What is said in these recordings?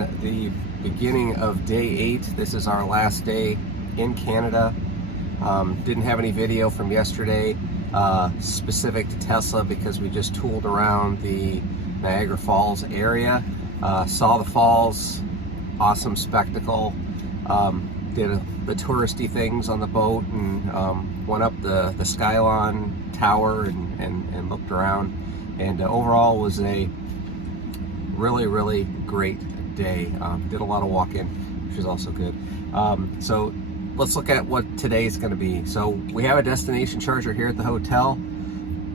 on the beginning of day 8. This is our last day in Canada. Didn't have any video from yesterday specific to Tesla because we just tooled around the Niagara Falls area. Saw the falls, awesome spectacle. Did the touristy things on the boat and went up the Skylon Tower and looked around. And overall was a really great day. Did a lot of walking, which is also good. So let's look at what today is going to be. So we have a destination charger here at the hotel.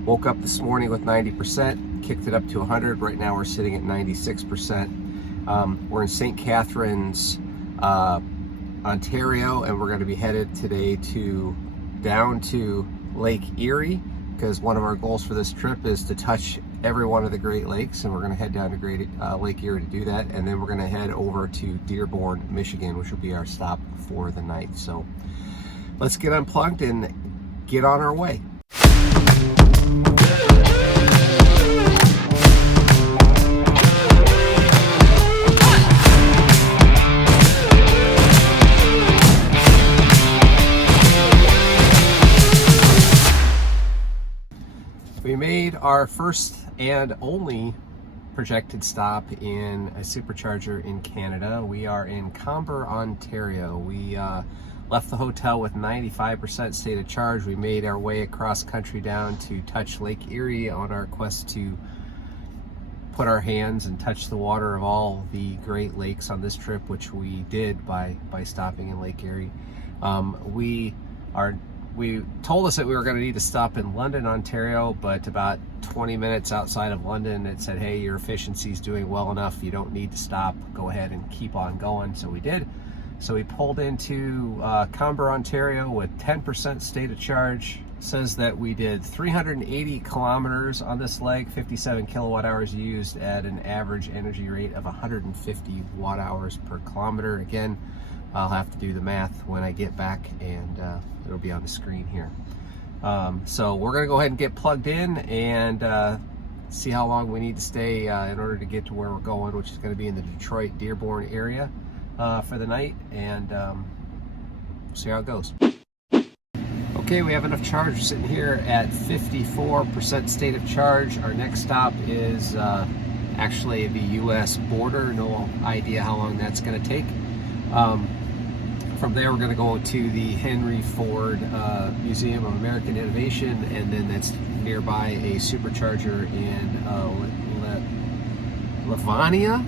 Woke up this morning with 90%, kicked it up to 100. Right now we're sitting at 96%. We're in St. Catharines, Ontario, and we're going to be headed today down to Lake Erie, because one of our goals for this trip is to touch every one of the Great Lakes, and we're going to head down to Lake Erie to do that, and then we're going to head over to Dearborn, Michigan, which will be our stop for the night. So let's get unplugged and get on our way. We made our first and only projected stop in a supercharger in Canada. We are in Comber, Ontario. We left the hotel with 95% state of charge. We made our way across country down to touch Lake Erie on our quest to put our hands and touch the water of all the Great Lakes on this trip, which we did by stopping in Lake Erie. We told us that we were going to need to stop in London, Ontario, but about 20 minutes outside of London, it said, hey, your efficiency is doing well enough. You don't need to stop. Go ahead and keep on going. So we did. So we pulled into Comber, Ontario with 10% state of charge. It says that we did 380 kilometers on this leg, 57 kilowatt hours used at an average energy rate of 150 watt hours per kilometer. Again, I'll have to do the math when I get back, and it'll be on the screen here. So we're going to go ahead and get plugged in and see how long we need to stay in order to get to where we're going, which is going to be in the Detroit Dearborn area for the night, and see how it goes. Okay, we have enough charge sitting here at 54% state of charge. Our next stop is actually the US border. No idea how long that's going to take. From there, we're going to go to the Henry Ford Museum of American Innovation, and then that's nearby a supercharger in Lavania,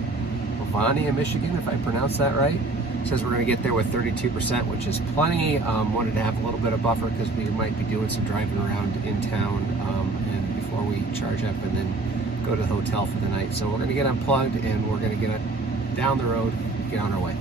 Michigan, if I pronounced that right. It says we're going to get there with 32%, which is plenty. Wanted to have a little bit of buffer because we might be doing some driving around in town and before we charge up and then go to the hotel for the night. So we're going to get unplugged and we're going to get down the road, get on our way.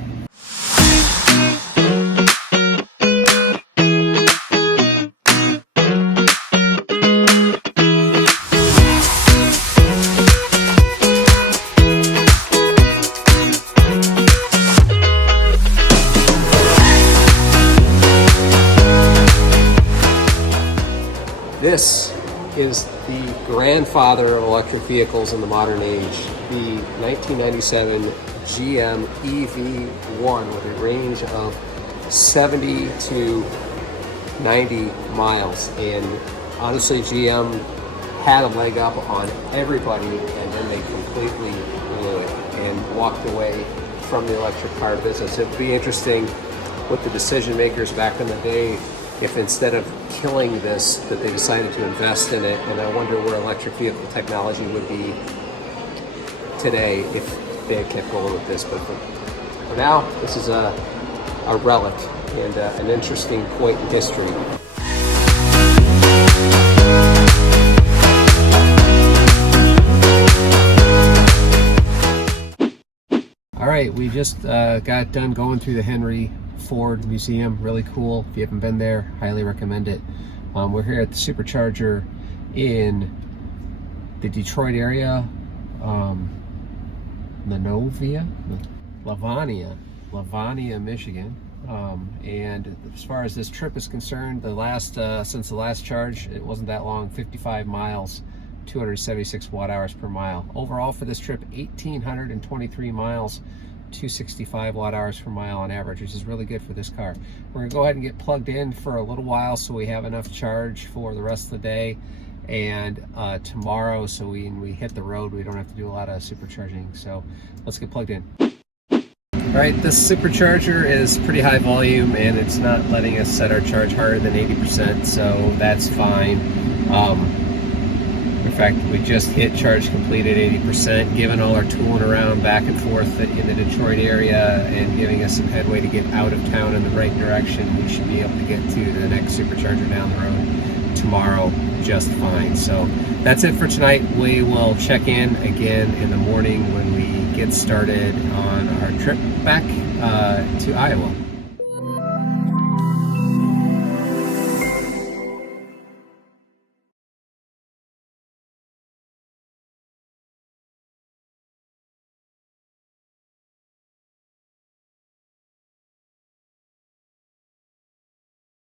This is the grandfather of electric vehicles in the modern age, the 1997 GM EV1 with a range of 70 to 90 miles. And honestly, GM had a leg up on everybody, and then they completely blew it and walked away from the electric car business. It'd be interesting with the decision makers back in the day, if instead of killing this, that they decided to invest in it. And I wonder where electric vehicle technology would be today if they had kept going with this. But for now, this is a relic and an interesting point in history. All right, we just got done going through the Henry Ford Museum. Really cool. If you haven't been there, highly recommend it. We're here at the supercharger in the Detroit area, Lavania, Michigan. And as far as this trip is concerned, since the last charge, it wasn't that long, 55 miles, 276 watt hours per mile. Overall for this trip, 1,823 miles, 265 watt hours per mile on average, which is really good for this car. We're gonna go ahead and get plugged in for a little while so we have enough charge for the rest of the day and tomorrow, so when we hit the road we don't have to do a lot of supercharging. So let's get plugged in. All right, this supercharger is pretty high volume and it's not letting us set our charge higher than 80%, so that's fine. In fact, we just hit charge complete at 80%, given all our tooling around back and forth in the Detroit area and giving us some headway to get out of town in the right direction. We should be able to get to the next supercharger down the road tomorrow just fine. So that's it for tonight. We will check in again in the morning when we get started on our trip back to Iowa.